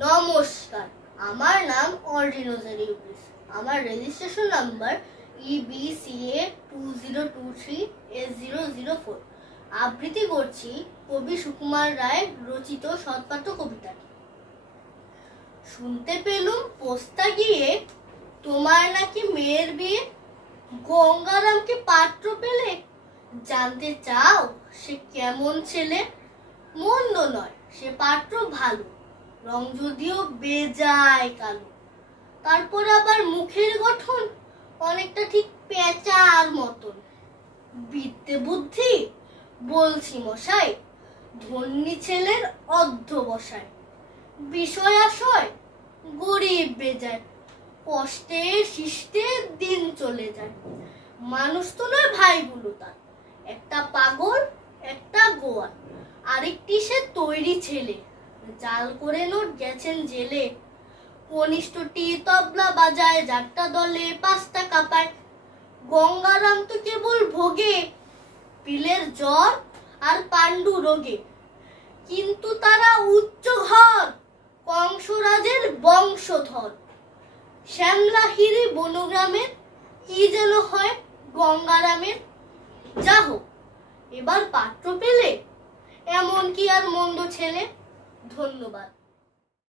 নমস্কার, আমার নাম অর্ডিনোজারিউবিস। আমার রেজিস্ট্রেশন নাম্বার EBCA 2023S004। আবৃত্তি করছি কবি সুকুমার রায় রচিত সৎপাঠ্য কবিতাটি। শুনতে পেলুম পোস্তা গিয়ে তোমার নাকি মেয়ের বিয়ে, গঙ্গারামকে পাত্র পেলে, জানতে চাও সে কেমন ছেলে? মন্দ নয়, সে পাত্র ভালো, রং যদিও বেজায় কালো। তারপর আবার মুখের গঠন অনেকটা ঠিক পেঁচার মতন। বিদ্যে বুদ্ধি বলছি মশাই, ধন্যী ছেলের অধ্যবসায়। বিষয় আশয় গরিব বেজায়, কষ্টে শিষ্টে দিন চলে যায়। মানুষ তো নয় ভাইগুলো তার, একটা পাগল একটা গোয়াল, আরেকটি সে তৈরি ছেলে, জাল করে নোট গেছেন জেলে। কনিষ্ঠটি তবলা বাজায়, যাত্রা দলে 5 টাকা পায়। গঙ্গারাম তো কেবল ভোগে পিলের জ্বর আর পাণ্ডু রোগে, কিন্তু তারা উচ্চ ঘর, কংসরাজের বংশধর। শ্যামলাহিরি বনগ্রামের কি যেন হয় গঙ্গারামের। যা হোক, এবার পাত্র পেলে, এমন কি আর মন্দ ছেলে। ধন্যবাদ।